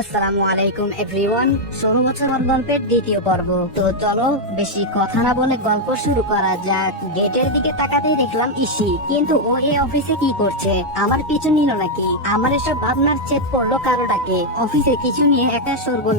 আসসালামু আলাইকুম এভরিওয়ান ষোলো বছর গল্পের দ্বিতীয় পর্ব তো চলো বেশি কথা না বলে গল্প শুরু করা যাক গেটের দিকে তাকাতেই দেখলাম ইসি কিন্তু ও এই অফিসে কি করছে আমার পিছু নিল নাকি আমার এসব ভাবনার চেপ পড়লো অফিসে কিছু নিয়ে একটা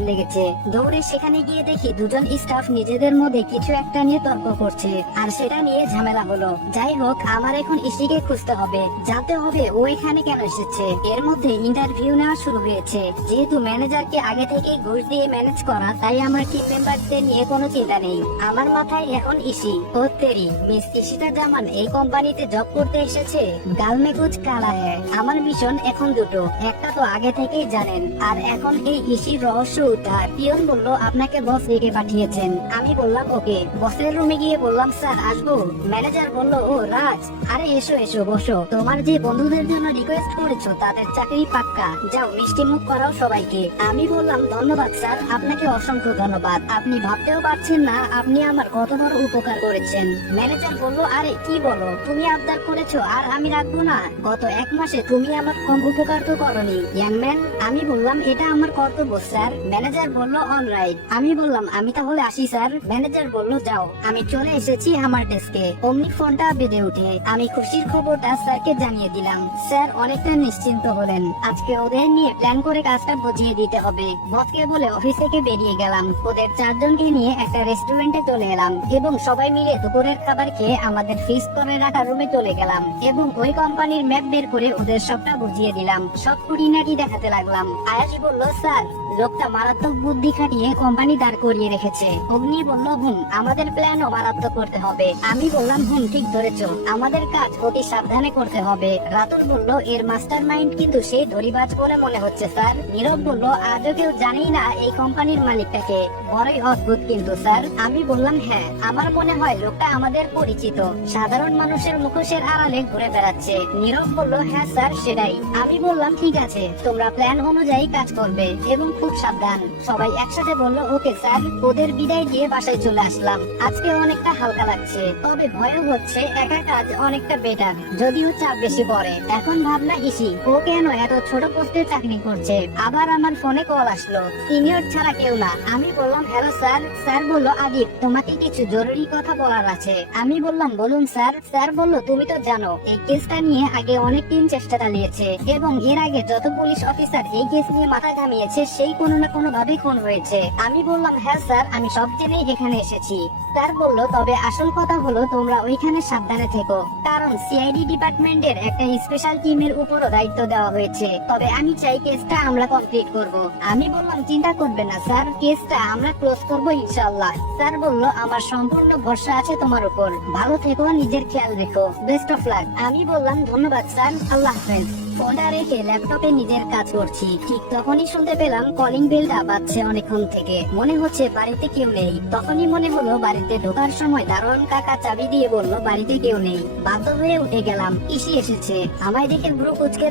লেগেছে দৌড়ে সেখানে গিয়ে দেখি দুজন স্টাফ নিজেদের মধ্যে কিছু একটা নিয়ে তর্ক করছে আর সেটা নিয়ে ঝামেলা হলো যাই হোক আমার এখন ইসিকে খুঁজতে হবে জানতে হবে ও এখানে কেন এসেছে এর মধ্যে ইন্টারভিউ নেওয়া শুরু হয়েছে যেহেতু ম্যানেজারকে আগে থেকে ঘুষ দিয়ে ম্যানেজ করা তাই আমার টিম মেম্বারদের নিয়ে কোনো চিন্তা নেই আমার মাথায় এখন ইসি ও তেরি মিস ইশিতা জামান এই কোম্পানিতে জব করতে এসেছে গালমে কুচ কালা আমার মিশন এখন দুটো একটা তো আগে থেকেই জানেন আর এখন এই ইসির রহস্য উদ্ধার পিয়ন বলল আপনাকে বস ডেকে পাঠিয়েছেন আমি বললাম ওকে বসের রুমে গিয়ে বললাম স্যার আসবো ম্যানেজার বলল ও রাজ আরে এসো এসো বসো তোমার যে বন্ধুদের জন্য রিকোয়েস্ট করেছো তাদের চাকরি পাক্কা যাও মিষ্টি মুখ করাও সবাই থেকে আমি বললাম ধন্যবাদ স্যার আপনাকে অসংখ্য ধন্যবাদ আপনি ভাবতেও পারছেন না আপনি আমার কত বড় উপকার করেছেন ম্যানেজার বললো আরে কি বলো তুমি আবদার করেছো আর আমি রাখবো না গত এক মাসে তুমি আমার কম উপকার তো করনি ইয়াংম্যান আমি বললাম এটা আমার কর্তব্য স্যার ম্যানেজার বলল রাইট আমি বললাম আমি তাহলে আসি স্যার ম্যানেজার বললো যাও আমি চলে এসেছি আমার ডেস্কে অমনি ফোনটা বেজে উঠে আমি খুশির খবরটা স্যারকে জানিয়ে দিলাম স্যার অনেকটা নিশ্চিন্ত হলেন আজকে ওদের নিয়ে প্ল্যান করে কাজটা বুঝিয়ে দিতে হবে বসকে বলে অফিস থেকে বেরিয়ে গেলাম ওদের চারজনকে নিয়ে একটা রেস্টুরেন্টে চলে এলাম এবং সবাই মিলে দুপুরের খাবার খেয়ে আমাদের ফিস করে রাখা রুমে চলে গেলাম এবং ওই কোম্পানির ম্যাপ বের করে ওদের সবটা বুঝিয়ে দিলাম সব খুঁটিনাটি দেখাতে লাগলাম আয়াস বলল স্যার লোকটা মারাত্মক বুদ্ধি খাটিয়ে কোম্পানি দাঁড় করিয়ে রেখেছে অগ্নি বলল হুম আমাদের প্ল্যানও মারাত্মক করতে হবে আমি বললাম হুম ঠিক ধরেছ আমাদের কাজ অতি সাবধানে করতে হবে রাতুল বলল এর মাস্টার মাইন্ড কিন্তু সেই ধরিবাজ বলে মনে হচ্ছে স্যার নীরব বললো আজও কেউ জানি না এই কোম্পানির মালিকটাকে বড়ই অদ্ভুত কিন্তু স্যার আমি বললাম হ্যাঁ আমার মনে হয় লোকটা আমাদের পরিচিত সাধারণ মানুষের মুখোশের আড়ালে ঘুরে বেড়াচ্ছে নীরব বলল হ্যাঁ স্যার সেটাই আমি বললাম ঠিক আছে তোমরা প্ল্যান অনুযায়ী কাজ করবে এবং খুব সাবধান সবাই একসাথে বলল ওকে স্যার ওদের বিদায় দিয়ে বাসায় চলে আসলাম আজকে অনেকটা হালকা লাগছে তবে ভয়ও হচ্ছে একা কাজ অনেকটা বেটার যদিও চাপ বেশি পড়ে এখন ভাবনা ইসি ও কেন এত ছোট পোস্টে চাকরি করছে আবার আমার ফোনে কল আসলো সিনিয়র ছাড়া কেউ না আমি বললাম হ্যালো স্যার স্যার বললো আদিব তোমাকে কিছু জরুরি কথা বলার আছে আমি বললাম বলুন স্যার স্যার বললো তুমি তো জানো এই কেসটা নিয়ে আগে অনেক দিন চেষ্টা চালিয়েছে এবং এর আগে যত পুলিশ অফিসার এই কেস নিয়ে মাথা ঘামিয়েছে সেই কোনো না কোনো ভাবে খুন হয়েছে আমি বললাম হ্যাঁ স্যার আমি সব জেনেই এখানে এসেছি তার বলল তবে আসল কথা হলো তোমরা ওইখানে সাবধানে থেকো কারণ সিআইডি ডিপার্টমেন্টের একটা স্পেশাল টিমের উপরও দায়িত্ব দেওয়া হয়েছে তবে আমি চাই কেসটা আমরা কমপ্লিট করব আমি বললাম চিন্তা করবে না স্যার কেসটা আমরা ক্লোজ করব ইনশাল্লাহ স্যার বলল আমার সম্পূর্ণ ভরসা আছে তোমার উপর ভালো থেকো নিজের খেয়াল রেখো বেস্ট অফ লাক আমি বললাম ধন্যবাদ স্যার আল্লাহ হাফেজ ফোনটা রেখে ল্যাপটপে নিজের কাজ করছি ঠিক তখনই শুনতে পেলাম কলিং বেলটা বাজছে অনেকক্ষণ থেকে মনে হচ্ছে বাড়িতে কেউ নেই তখনই মনে হলো বাড়িতে ঢোকার সময় দারোয়ান কাকা চাবি দিয়ে বাড়িতে কেউ নেই বাধ্য হয়ে উঠে গেলাম ইসি এসেছে আমায় দেখে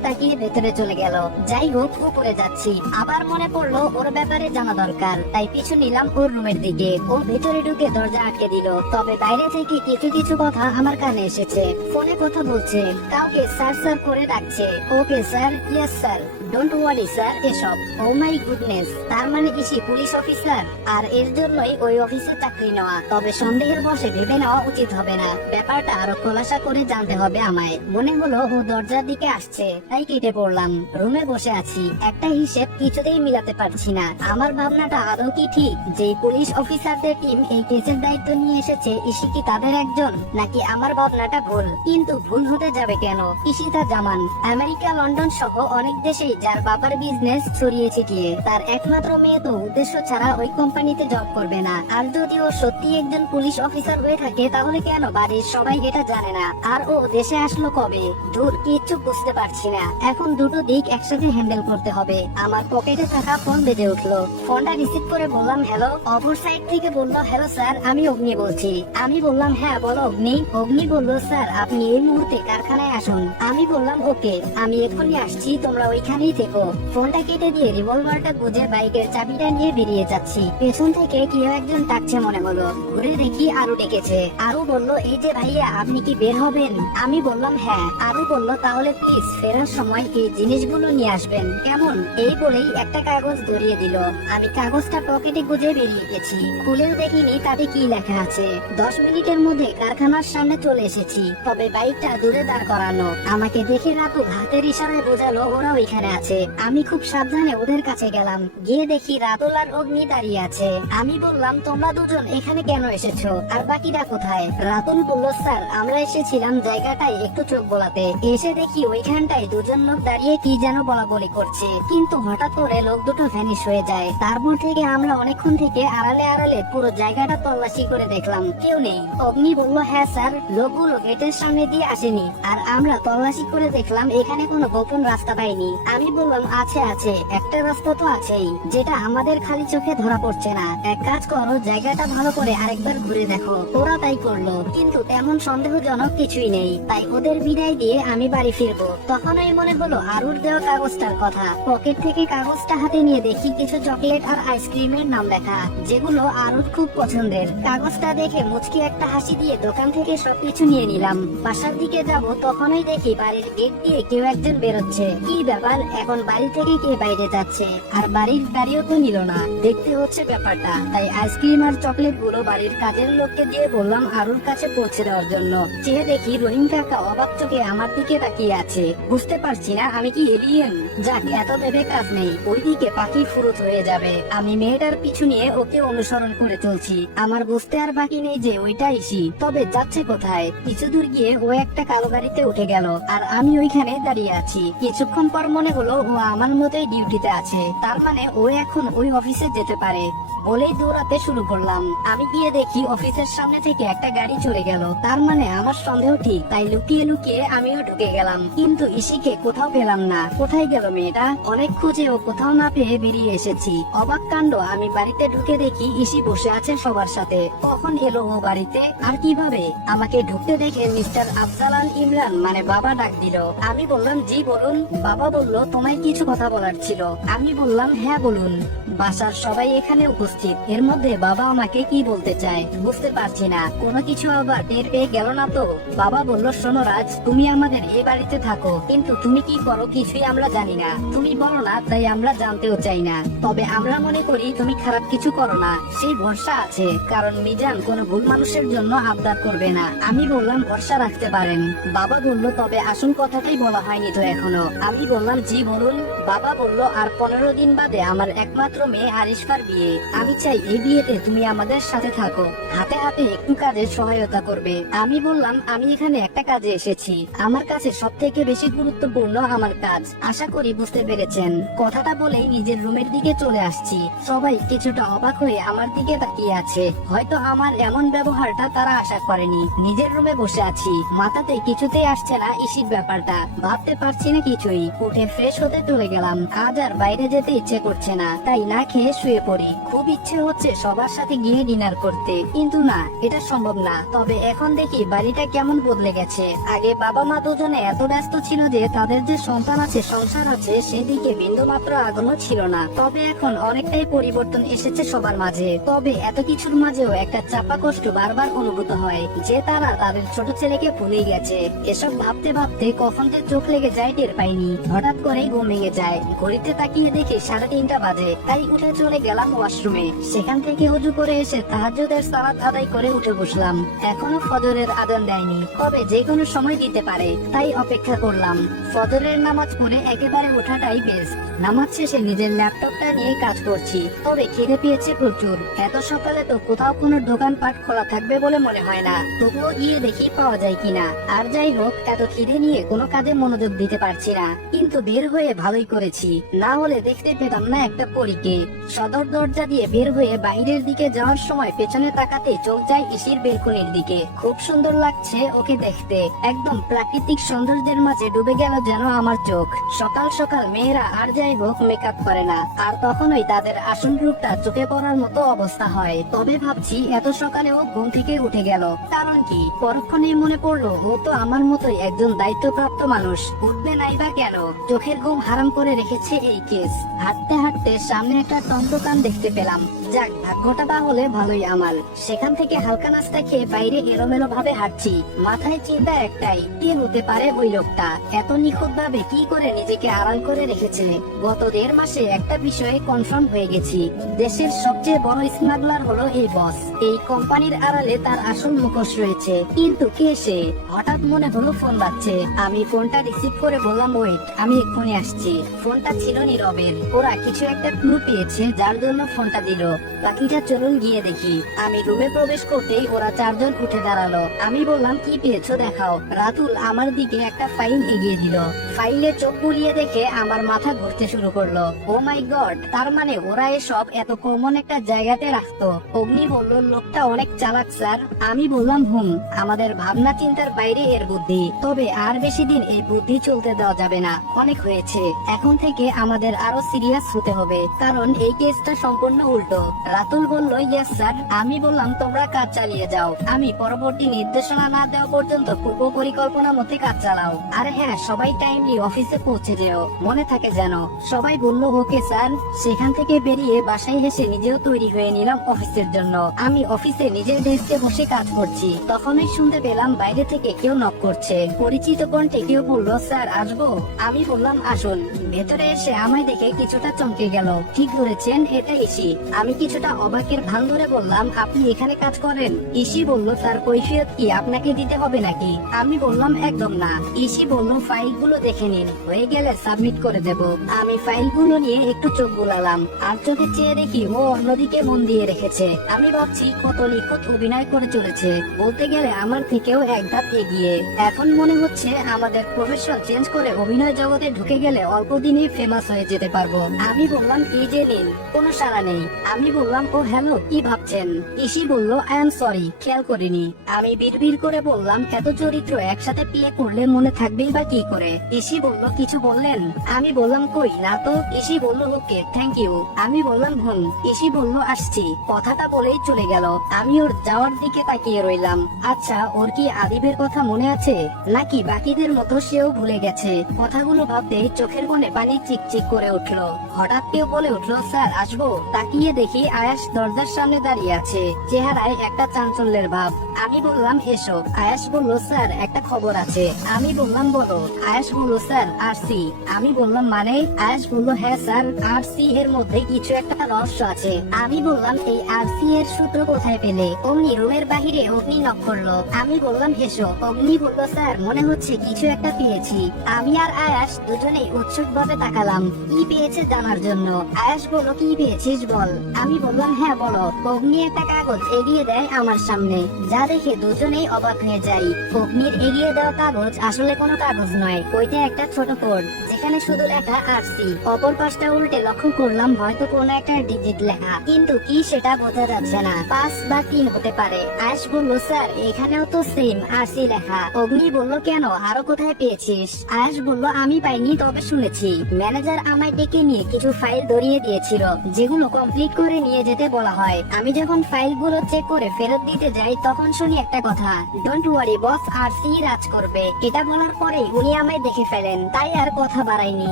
তাকিয়ে ভেতরে চলে গেল যাই হোক উপরে যাচ্ছি আবার মনে পড়লো ওর ব্যাপারে জানা দরকার তাই পিছু নিলাম ওর রুমের দিকে ও ভেতরে ঢুকে দরজা আটকে দিল তবে বাইরে থেকে কিছু কিছু কথা আমার কানে এসেছে ফোনে কথা বলছে কাউকে সার সার করে ডাকছে ও okay sir yes sir don't worry sir এসব ও মাই গুডনেস তার মানে কি সে পুলিশ অফিসার আর এর জন্যই ওই অফিসে চাকরি নেওয়া তবে সন্দেহের বসে ভেবে নেওয়া উচিত হবে না ব্যাপারটা আরো খোলাসা করে জানতে হবে আমায় মনে হলো ও দরজার দিকে আসছে তাই কেটে পড়লাম রুমে বসে আছি একটা হিসেব কিছুতেই মিলাতে পারছি না আমার ভাবনাটা আরো কি ঠিক যে পুলিশ অফিসারদের টিম এই কেসের দায়িত্ব নিয়ে এসেছে ইসি কি তাদের একজন নাকি আমার ভাবনাটা ভুল কিন্তু ভুল হতে যাবে কেন Ishita Zaman America America London সহ অনেক দেশেই যার বাবার বিজনেস ছড়িয়ে ছিটিয়ে তার একমাত্র মেয়ে তো উদ্দেশ্য ছাড়া ওই কোম্পানিতে জব করবে না আর যদি ও সত্যি একজন পুলিশ অফিসার হয়ে থাকে তাহলে কেন বাড়ির সবাই এটা জানে না আর ও দেশে আসলো কবে দূর কিচ্ছু বুঝতে পারছি না এখন দুটো দিক একসাথে হ্যান্ডেল করতে হবে আমার পকেটে থাকা ফোন বেজে উঠলো ফোনটা রিসিভ করে বললাম হ্যালো অপর সাইড থেকে বলল হ্যালো স্যার আমি অগ্নি বলছি আমি বললাম হ্যাঁ বলো অগ্নি অগ্নি বলল স্যার আপনি এই মুহূর্তে কারখানায় আসুন আমি বললাম ওকে আমি এক্ষুনি আসছি তোমরা ওইখানেই থেকো ফোনটা কেটে দিয়ে রিভলভারটা গুজে বাইকের চাবিটা নিয়ে বেরিয়ে যাচ্ছি পেছন থেকে কেউ একজন তাকছে মনে হলো ঘুরে দেখি আরো ডেকেছে আরো বলল এই যে ভাইয়া আপনি কি বের হবেন আমি বললাম হ্যাঁ আরো বলল তাহলে প্লিজ ফেরার সময় এই জিনিসগুলো নিয়ে আসবেন কেমন এই বলেই একটা কাগজ ধরিয়ে দিল আমি কাগজটা পকেটে গুজে বেরিয়ে গেছি খুলেও দেখিনি তাতে কি লেখা আছে দশ মিনিটের মধ্যে কারখানার সামনে চলে এসেছি তবে বাইকটা দূরে দাঁড় করানো আমাকে দেখে রাতু হাতে রাতের ইশারায় বোঝালো ওরাও এখানে আছে আমি খুব সাবধানে ওদের কাছে গেলাম গিয়ে দেখি রাতুল অগ্নি দাঁড়িয়ে আছে আমি বললাম তোমরা দুজন এখানে কেন এসেছো আর বাকিরা কোথায় রাতুল বলল স্যার আমরা এসেছিলাম জায়গাটায় একটু চোখ বলাতে এসে দেখি ওইখানটায় দুজন লোক দাঁড়িয়ে কি যেন বলা বলি করছে কিন্তু হঠাৎ করে লোক দুটো ভ্যানিশ হয়ে যায় তারপর থেকে আমরা অনেকক্ষণ থেকে আড়ালে আড়ালে পুরো জায়গাটা তল্লাশি করে দেখলাম কেউ নেই অগ্নি বলল হ্যাঁ স্যার লোকগুলো গেটের সামনে দিয়ে আসেনি আর আমরা তল্লাশি করে দেখলাম এখানে কোনো গোপন রাস্তা পাইনি আমি বললাম আছে আছে একটা রাস্তা তো আছেই যেটা আমাদের খালি চোখে ধরা পড়ছে না এক কাজ করো জায়গাটা ভালো করে আরেকবার ঘুরে দেখো ওরা তাই করলো কিন্তু এমন সন্দেহজনক কিছুই নেই তাই ওদের বিদায় দিয়ে আমি বাড়ি ফিরবো তখনই মনে হলো আরুর দেওয়া কাগজটার কথা পকেট থেকে কাগজটা হাতে নিয়ে দেখি কিছু চকলেট আর আইসক্রিমের নাম লেখা যেগুলো আরুর খুব পছন্দের কাগজটা দেখে মুচকি একটা হাসি দিয়ে দোকান থেকে সবকিছু নিয়ে নিলাম বাসার দিকে যাব তখনই দেখি বাড়ির গেট দিয়ে কেউ এক গার্জেন বেরোচ্ছে কি ব্যাপার এখন বাড়ি থেকে কে বাইরে যাচ্ছে আর বাড়ির গাড়িও তো নিল না দেখতে হচ্ছে ব্যাপারটা তাই আইসক্রিম আর চকলেট গুলো বাড়ির কাজের লোককে দিয়ে বললাম আরুর কাছে পৌঁছে দেওয়ার জন্য চেয়ে দেখি রহিম কাকা অবাক চোখে আমার দিকে তাকিয়ে আছে বুঝতে পারছি না আমি কি এলিয়েন যাক এত ভেবে কাজ নেই ওইদিকে পাখি ফুরুত হয়ে যাবে আমি মেয়েটার পিছু নিয়ে ওকে অনুসরণ করে চলছি আমার বুঝতে আর বাকি নেই যে ওইটা ইসি তবে যাচ্ছে কোথায় কিছু দূর গিয়ে ও একটা কালো গাড়িতে উঠে গেল আর আমি ওইখানে দাঁড়িয়ে দাঁড়িয়ে আছি কিছুক্ষণ পর মনে হলো ও আমার মতোই ডিউটিতে আছে তার মানে ও এখন ওই অফিসে যেতে পারে বলেই দৌড়াতে শুরু করলাম আমি গিয়ে দেখি অফিসের সামনে থেকে একটা গাড়ি চলে গেল তার মানে আমার সন্দেহ ঠিক তাই লুকিয়ে লুকিয়ে আমিও ঢুকে গেলাম কিন্তু ইসিকে কোথাও পেলাম না কোথায় গেল মেয়েটা অনেক খুঁজে ও কোথাও না পেয়ে বেরিয়ে এসেছি অবাক কাণ্ড আমি বাড়িতে ঢুকে দেখি ইসি বসে আছে সবার সাথে কখন এলো ও বাড়িতে আর কিভাবে আমাকে ঢুকতে দেখে মিস্টার আফজালান ইমরান মানে বাবা ডাক দিল আমি বললাম বললাম জি বলুন বাবা বলল তোমায় কিছু কথা বলার ছিল আমি বললাম হ্যাঁ বলুন বাসার সবাই এখানে উপস্থিত এর মধ্যে বাবা আমাকে কি বলতে চায় বুঝতে পারছি না কোনো কিছু আবার টের পেয়ে গেল না তো বাবা বলল শোনো রাজ তুমি আমাদের এ বাড়িতে থাকো কিন্তু তুমি কি করো কিছুই আমরা জানি না তুমি বলো না তাই আমরা জানতেও চাই না তবে আমরা মনে করি তুমি খারাপ কিছু করো না সেই ভরসা আছে কারণ মিজান কোনো ভুল মানুষের জন্য আবদার করবে না আমি বললাম ভরসা রাখতে পারেন বাবা বলল তবে আসল কথাটাই বলা হয়নি হয়নি তো এখনো আমি বললাম জি বলুন বাবা বলল আর পনেরো দিন বাদে আমার একমাত্র মেয়ে আরিশফার বিয়ে আমি চাই এই বিয়েতে তুমি আমাদের সাথে থাকো হাতে হাতে একটু কাজে সহায়তা করবে আমি বললাম আমি এখানে একটা কাজে এসেছি আমার কাছে সব থেকে বেশি গুরুত্বপূর্ণ আমার কাজ আশা করি বুঝতে পেরেছেন কথাটা বলেই নিজের রুমের দিকে চলে আসছি সবাই কিছুটা অবাক হয়ে আমার দিকে তাকিয়ে আছে হয়তো আমার এমন ব্যবহারটা তারা আশা করেনি নিজের রুমে বসে আছি মাথাতে কিছুতেই আসছে না ইসির ব্যাপারটা ভাবতে পারছি না কিছুই উঠে ফ্রেশ হতে চলে গেলাম আজ আর বাইরে যেতে ইচ্ছে করছে না তাই না খেয়ে শুয়ে পড়ি খুব ইচ্ছে হচ্ছে সবার সাথে গিয়ে ডিনার করতে কিন্তু না এটা সম্ভব না তবে এখন দেখি বাড়িটা কেমন বদলে গেছে আগে বাবা মা দুজনে এত ব্যস্ত ছিল যে তাদের যে সন্তান আছে সংসার আছে সেদিকে বিন্দু মাত্র আগ্রহ ছিল না তবে এখন অনেকটাই পরিবর্তন এসেছে সবার মাঝে তবে এত কিছুর মাঝেও একটা চাপা কষ্ট বারবার অনুভূত হয় যে তারা তাদের ছোট ছেলেকে ভুলে গেছে এসব ভাবতে ভাবতে কখন যে চোখ লেগে থেকে যায় টের পাইনি হঠাৎ করে ঘুম ভেঙে যায় ঘড়িতে তাকিয়ে দেখি সাড়ে তিনটা বাজে তাই উঠে চলে গেলাম ওয়াশরুমে সেখান থেকে উজু করে এসে তাহাজের সালাদ আদায় করে উঠে বসলাম এখনো ফজরের আদান দেয়নি কবে যে কোনো সময় দিতে পারে তাই অপেক্ষা করলাম ফজরের নামাজ পড়ে একেবারে ওঠাটাই বেশ নামাজ শেষে নিজের ল্যাপটপটা নিয়ে কাজ করছি তবে খেতে পেয়েছে প্রচুর এত সকালে তো কোথাও কোনো পাট খোলা থাকবে বলে মনে হয় না তবুও গিয়ে দেখি পাওয়া যায় কিনা আর যাই হোক এত খিদে নিয়ে কোনো কাজে মনোযোগ দিতে পারছি না কিন্তু বের হয়ে ভালোই করেছি না হলে দেখতে পেতাম না একটা পরীকে সদর দরজা দিয়ে বের হয়ে বাইরের দিকে যাওয়ার সময় পেছনে তাকাতে চোখ যায় ইসির বেলকুনির দিকে খুব সুন্দর লাগছে ওকে দেখতে একদম প্রাকৃতিক সৌন্দর্যের মাঝে ডুবে গেল যেন আমার চোখ সকাল সকাল মেয়েরা আর যাই হোক মেকআপ করে না আর তখনই তাদের আসন রূপটা চোখে পড়ার মতো অবস্থা হয় তবে ভাবছি এত সকালেও ঘুম থেকে উঠে গেল কারণ কি পরক্ষণে মনে পড়লো ও তো আমার মতোই একজন দায়িত্বপ্রাপ্ত মানুষ উঠবে নাই বা কেন চোখের ঘুম হারাম করে রেখেছে এই কেস হাঁটতে হাঁটতে সামনে একটা তন্ত্রকান দেখতে পেলাম যাক ভাগ্যটা হলে ভালোই আমার সেখান থেকে হালকা নাস্তা খেয়ে বাইরে এলোমেলো ভাবে হাঁটছি মাথায় চিন্তা একটাই কি হতে পারে ওই লোকটা এত নিখুঁত ভাবে কি করে নিজেকে আড়াল করে রেখেছে গত দেড় মাসে একটা বিষয়ে কনফার্ম হয়ে গেছি দেশের সবচেয়ে বড় স্মাগলার হলো এই বস এই কোম্পানির আড়ালে তার আসল মুখোশ রয়েছে কিন্তু কে সে হঠাৎ মনে হলো ফোন লাগছে আমি ফোনটা রিসিভ করে বললাম ওয়েট আমি এক্ষুনি আসছি ফোনটা ছিল নীরবের ওরা কিছু একটা ক্লু পেয়েছে যার জন্য ফোনটা দিল পাখিটা চলুন গিয়ে দেখি আমি রুমে প্রবেশ করতেই ওরা চারজন উঠে দাঁড়ালো আমি বললাম কি পেয়েছো দেখাও রাতুল আমার দিকে একটা ফাইল এগিয়ে দিল ফাইলে চোখ বুলিয়ে দেখে আমার মাথা ঘুরতে শুরু করলো ও মাই গড তার মানে ওরা এসব এত কমন একটা জায়গাতে রাখতো অগ্নি বলল লোকটা অনেক চালাক স্যার আমি বললাম হুম আমাদের ভাবনা চিন্তার বাইরে এর বুদ্ধি তবে আর বেশি দিন এই বুদ্ধি চলতে দেওয়া যাবে না অনেক হয়েছে এখন থেকে আমাদের আরো সিরিয়াস হতে হবে কারণ এই কেসটা সম্পূর্ণ উল্টো রাতুল বলল ইয়েস স্যার আমি বললাম তোমরা কাজ চালিয়ে যাও আমি পরবর্তী নির্দেশনা না দেওয়া পর্যন্ত পূর্ব পরিকল্পনা মতে কাজ চালাও আর হ্যাঁ সবাই টাইমলি অফিসে পৌঁছে যেও মনে থাকে যেন সবাই বলল ওকে স্যার সেখান থেকে বেরিয়ে বাসায় হেসে নিজেও তৈরি হয়ে নিলাম অফিসের জন্য আমি অফিসে নিজের ডেস্কে বসে কাজ করছি তখনই শুনতে পেলাম বাইরে থেকে কেউ নক করছে পরিচিত কণ্ঠে কেউ বলল স্যার আসবো আমি বললাম আসুন ভেতরে এসে আমায় দেখে কিছুটা চমকে গেল ঠিক বলেছেন এটা এসি আমি কিছুটা অবাকের ভান ধরে বললাম আপনি এখানে কাজ করেন ইসি বলল তার কৈফিয়ত কি আপনাকে দিতে হবে নাকি আমি বললাম একদম না ইসি বলল ফাইলগুলো দেখে নিন হয়ে গেলে সাবমিট করে দেব আমি ফাইলগুলো নিয়ে একটু চোখ বুলালাম আর চোখে চেয়ে দেখি ও অন্যদিকে মন দিয়ে রেখেছে আমি ভাবছি কত নিখুঁত অভিনয় করে চলেছে বলতে গেলে আমার থেকেও এক ধাপ এগিয়ে এখন মনে হচ্ছে আমাদের প্রফেশন চেঞ্জ করে অভিনয় জগতে ঢুকে গেলে অল্প দিনেই ফেমাস হয়ে যেতে পারবো আমি বললাম এই যে নিন কোনো সারা নেই আমি আমি বললাম ও হ্যালো কি ভাবছেন ইসি বলল আই এম সরি খেয়াল করিনি আমি বিড়বির করে বললাম এত চরিত্র একসাথে বিয়ে করলে মনে থাকবেই বা কি করে ইসি বলল কিছু বললেন আমি বললাম কই না তো ইসি বলল ওকে থ্যাংক ইউ আমি বললাম হুম ইসি বলল আসছি কথাটা বলেই চলে গেল আমি ওর যাওয়ার দিকে তাকিয়ে রইলাম আচ্ছা ওর কি আদিবের কথা মনে আছে নাকি বাকিদের মতো সেও ভুলে গেছে কথাগুলো ভাবতেই চোখের কোণে পানি চিকচিক করে উঠলো হঠাৎ কেউ বলে উঠলো স্যার আসবো তাকিয়ে দেখি দেখি আয়াস দরজার সামনে দাঁড়িয়ে আছে চেহারায় একটা চাঞ্চল্যের ভাব আমি বললাম এসো আয়াস বলল স্যার একটা খবর আছে আমি বললাম বলো আয়াস বলল স্যার আরসি আমি বললাম মানে আয়াস বলল হ্যাঁ স্যার আরসি এর মধ্যে কিছু একটা রহস্য আছে আমি বললাম এই আরসি এর সূত্র কোথায় পেলে অগ্নি রুমের বাহিরে অগ্নি নক করলো আমি বললাম এসো অগ্নি বলল স্যার মনে হচ্ছে কিছু একটা পেয়েছি আমি আর আয়াস দুজনেই উৎসুক ভাবে তাকালাম কি পেয়েছে জানার জন্য আয়াস বলো কি পেয়েছিস বল আমি বললাম হ্যাঁ বলো অগ্নি একটা কাগজ এগিয়ে দেয় আমার সামনে যা দেখে দুজনেই অবাক হয়ে যাই অগ্নির এগিয়ে দেওয়া কাগজ আসলে কোনো কাগজ নয় ওইটা একটা ছোট কোড এখানে শুধু লেখা আরসি অপর পাশটা উল্টে লক্ষ্য করলাম হয়তো কোন একটা ডিজিট লেখা কিন্তু কি সেটা বোঝা যাচ্ছে না পাঁচ বা তিন হতে পারে আশ বললো স্যার এখানেও তো সেম আরসি লেখা অগ্নি বলল কেন আরো কোথায় পেয়েছিস আশ বলল আমি পাইনি তবে শুনেছি ম্যানেজার আমায় ডেকে নিয়ে কিছু ফাইল ধরিয়ে দিয়েছিল যেগুলো কমপ্লিট করে নিয়ে যেতে বলা হয় আমি যখন ফাইল গুলো চেক করে ফেরত দিতে যাই তখন শুনি একটা কথা don't worry boss R C রাজ করবে এটা বলার পরে উনি আমায় দেখে ফেলেন তাই আর কথা বাড়াইনি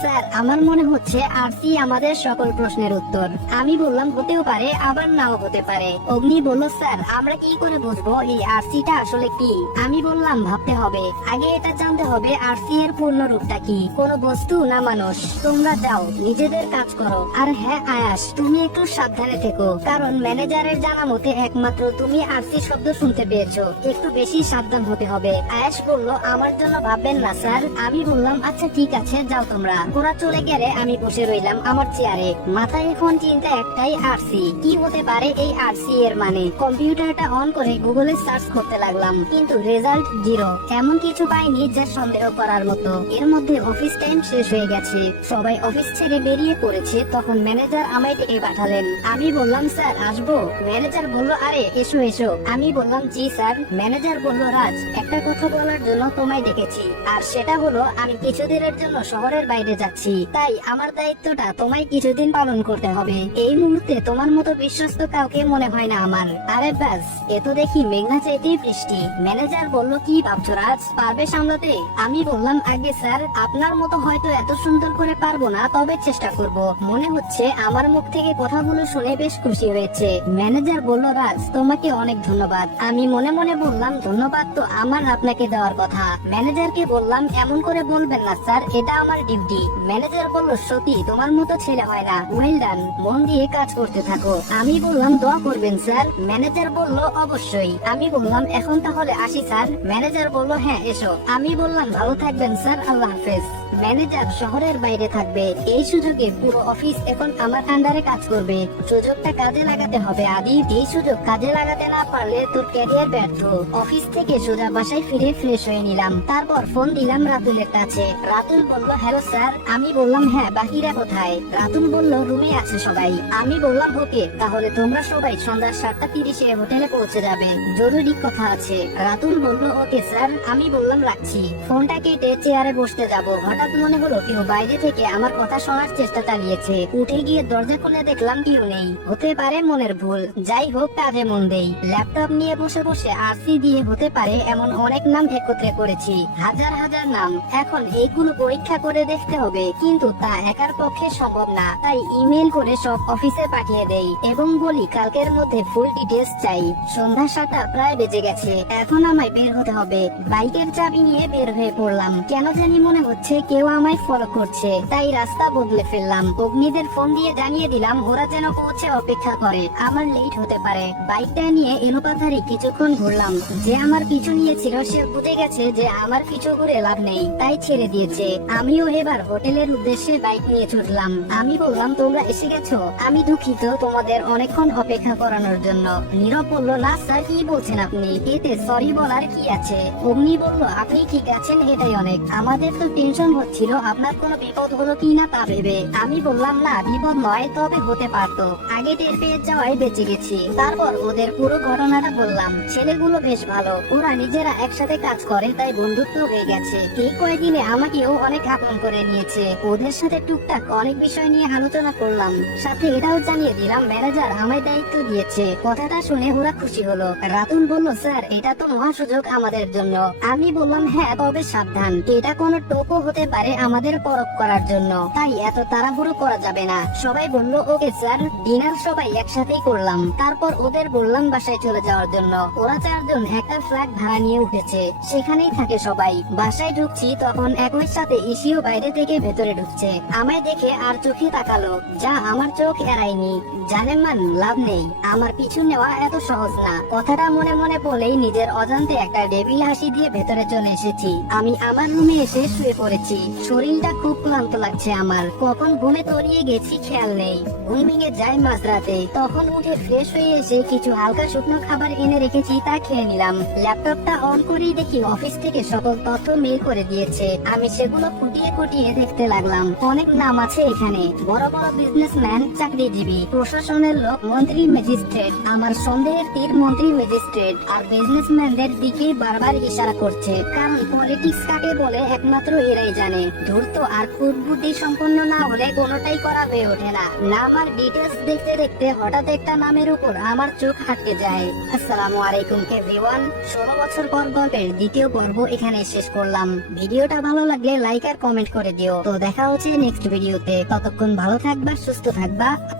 স্যার আমার মনে হচ্ছে আরসি আমাদের সকল প্রশ্নের উত্তর আমি বললাম হতেও পারে আবার নাও হতে পারে অগ্নি বলল স্যার আমরা কি করে বুঝবো এই আরসিটা আসলে কি আমি বললাম ভাবতে হবে আগে এটা জানতে হবে আরসি এর পূর্ণ রূপটা কি কোন বস্তু না মানুষ তোমরা যাও নিজেদের কাজ করো আর হ্যাঁ আয়াস তুমি একটু সাবধানে থেকো কারণ ম্যানেজারের জানা মতে একমাত্র তুমি আরসি শব্দ শুনতে পেয়েছো একটু বেশি সাবধান হতে হবে আয়াস বলল আমার জন্য ভাববেন না স্যার আমি বললাম আচ্ছা ঠিক আছে যাও তোমরা ওরা চলে গেলে আমি বসে রইলাম আমার চেয়ারে মাথায় এখন চিন্তা একটাই আরসি কি হতে পারে এই আরসি এর মানে কম্পিউটারটা অন করে গুগলে সার্চ করতে লাগলাম কিন্তু রেজাল্ট জিরো এমন কিছু পাইনি যা সন্দেহ করার মতো এর মধ্যে অফিস টাইম শেষ হয়ে গেছে সবাই অফিস ছেড়ে বেরিয়ে পড়েছে তখন ম্যানেজার আমায় ডেকে পাঠালেন আমি বললাম স্যার আসবো ম্যানেজার বললো আরে এসো এসো আমি বললাম জি স্যার ম্যানেজার বললো রাজ একটা কথা বলার জন্য তোমায় ডেকেছি আর সেটা হলো আমি কিছুদিনের জন্য শহরের বাইরে যাচ্ছি তাই আমার দায়িত্বটা তোমায় কিছুদিন পালন করতে হবে এই মুহূর্তে তোমার মতো বিশ্বস্ত কাউকে মনে হয় না আমার আরে ব্যাস এত দেখি মেঘনা চাইতেই বৃষ্টি ম্যানেজার বলল কি ভাবছরাজ পারবে সামলাতে আমি বললাম আগে স্যার আপনার মতো হয়তো এত সুন্দর করে পারবো না তবে চেষ্টা করব মনে হচ্ছে আমার মুখ থেকে কথাগুলো শুনে বেশ খুশি হয়েছে ম্যানেজার বলল রাজ তোমাকে অনেক ধন্যবাদ আমি মনে মনে বললাম ধন্যবাদ তো আমার আপনাকে দেওয়ার কথা ম্যানেজারকে বললাম এমন করে বলবেন না স্যার এটা আমার ডিউটি ম্যানেজার বলল সত্যি তোমার মতো ছেলে হয় না ওয়েল ডান মন দিয়ে কাজ করতে থাকো আমি বললাম দোয়া করবেন স্যার ম্যানেজার বলল অবশ্যই আমি বললাম এখন তাহলে আসি স্যার ম্যানেজার বলল হ্যাঁ এসো আমি বললাম ভালো থাকবেন স্যার আল্লাহ হাফেজ ম্যানেজার শহরের বাইরে থাকবে এই সুযোগে পুরো অফিস এখন আমার আন্ডারে কাজ করবে সুযোগটা কাজে লাগাতে হবে আদি এই সুযোগ কাজে লাগাতে না পারলে তোর ক্যারিয়ার ব্যর্থ অফিস থেকে সোজা বাসায় ফিরে ফ্রেশ হয়ে নিলাম তারপর ফোন দিলাম রাতুলের কাছে রাতুল বলল হ্যালো স্যার আমি বললাম হ্যাঁ বাকিরা কোথায় রাতুল বলল রুমে আছে সবাই আমি বললাম ওকে তাহলে তোমরা সবাই সন্ধ্যা সাতটা তিরিশে হোটেলে পৌঁছে যাবে জরুরি কথা আছে রাতুল বলল ওকে স্যার আমি বললাম রাখছি ফোনটা কেটে চেয়ারে বসতে যাব হঠাৎ মনে হলো কেউ বাইরে থেকে আমার কথা শোনার চেষ্টা চালিয়েছে উঠে গিয়ে দরজা খুলে দেখলাম কেউ নেই হতে পারে মনের ভুল যাই হোক কাজে মন দেই ল্যাপটপ নিয়ে বসে বসে আরসি দিয়ে হতে পারে এমন অনেক নাম একত্রে করেছি হাজার হাজার নাম এখন এইগুলো পরীক্ষা করে দেখতে হবে কিন্তু তা একার পক্ষে সম্ভব না তাই ইমেল করে সব অফিসে পাঠিয়ে দেই এবং বলি কালকের মধ্যে ফুল ডিটেলস চাই সন্ধ্যা সাতটা প্রায় বেজে গেছে এখন আমায় বের হতে হবে বাইকের চাবি নিয়ে বের হয়ে পড়লাম কেন জানি মনে হচ্ছে কেউ আমায় ফলো করছে তাই রাস্তা বদলে ফেললাম অগ্নিদের ফোন দিয়ে জানিয়ে দিলাম ওরা যেন পৌঁছে অপেক্ষা করে আমার লেট হতে পারে বাইকটা নিয়ে এলোপাথারি কিছুক্ষণ ঘুরলাম যে আমার পিছু নিয়েছিল সে বুঝে গেছে যে আমার পিছু ঘুরে লাভ নেই তাই ছেড়ে দিয়েছে আমি আমিও এবার হোটেলের উদ্দেশ্যে বাইক নিয়ে ছুটলাম আমি বললাম তোমরা এসে গেছো আমি দুঃখিত তোমাদের অনেকক্ষণ অপেক্ষা করানোর জন্য নীরব বললো না স্যার কি বলছেন আপনি এতে সরি বলার কি আছে অগ্নি বললো আপনি ঠিক আছেন এটাই অনেক আমাদের তো টেনশন হচ্ছিল আপনার কোনো বিপদ হলো কি না তা ভেবে আমি বললাম না বিপদ নয় তবে হতে পারত আগে টের পেয়ে যাওয়ায় বেঁচে গেছি তারপর ওদের পুরো ঘটনাটা বললাম ছেলেগুলো বেশ ভালো ওরা নিজেরা একসাথে কাজ করে তাই বন্ধুত্ব হয়ে গেছে এই কয়েকদিনে আমাকেও অনেক স্থাপন করে নিয়েছে ওদের সাথে টুকটাক অনেক বিষয় নিয়ে আলোচনা করলাম সাথে এটাও জানিয়ে দিলাম ম্যানেজার আমায় দায়িত্ব দিয়েছে কথাটা শুনে ওরা খুশি হলো রাতুন বলল স্যার এটা তো মহা সুযোগ আমাদের জন্য আমি বললাম হ্যাঁ তবে সাবধান এটা কোনো টোপো হতে পারে আমাদের পরব করার জন্য তাই এত তাড়াহুড়ো করা যাবে না সবাই বলল ওকে স্যার ডিনার সবাই একসাথেই করলাম তারপর ওদের বললাম বাসায় চলে যাওয়ার জন্য ওরা চারজন একটা ফ্ল্যাট ভাড়া নিয়ে উঠেছে সেখানেই থাকে সবাই বাসায় ঢুকছি তখন একই সাথে পিসিও বাইরে থেকে ভেতরে ঢুকছে আমায় দেখে আর চোখে তাকালো যা আমার চোখ এড়ায়নি জানেন মান লাভ নেই আমার পিছু নেওয়া এত সহজ না কথাটা মনে মনে বলেই নিজের অজান্তে একটা ডেবিল হাসি দিয়ে ভেতরে চলে এসেছি আমি আমার রুমে এসে শুয়ে পড়েছি শরীরটা খুব ক্লান্ত লাগছে আমার কখন ঘুমে তরিয়ে গেছি খেয়াল নেই ঘুম ভেঙে যাই মাঝরাতে তখন উঠে ফ্রেশ হয়ে এসে কিছু হালকা শুকনো খাবার এনে রেখেছি তা খেয়ে নিলাম ল্যাপটপটা অন করেই দেখি অফিস থেকে সকল তথ্য মেল করে দিয়েছে আমি সেগুলো খুঁটিয়ে খুঁটিয়ে দেখতে লাগলাম অনেক নাম আছে এখানে বড় বড় বিজনেসম্যান চাকরিজীবী প্রশাসনের লোক মন্ত্রী ম্যাজিস্ট্রেট আমার সন্দেহের তীর মন্ত্রী ম্যাজিস্ট্রেট আর বিজনেসম্যানদের দিকে বারবার ইশারা করছে কারণ পলিটিক্স কাকে বলে একমাত্র এরাই জানে ধূর্ত আর কুটবুদ্ধি সম্পন্ন না হলে কোনোটাই করা হয়ে ওঠে না নাম আর ডিটেলস দেখতে দেখতে হঠাৎ একটা নামের উপর আমার চোখ হাঁটতে যায় আসসালামু আলাইকুম এভরিওয়ান ষোলো বছর পর গল্পের দ্বিতীয় পর্ব এখানে শেষ করলাম ভিডিওটা ভালো লাগলে লাইক আর কমেন্ট করে দিও তো দেখা হচ্ছে নেক্সট ভিডিওতে ততক্ষণ ভালো থাকবা সুস্থ থাকবা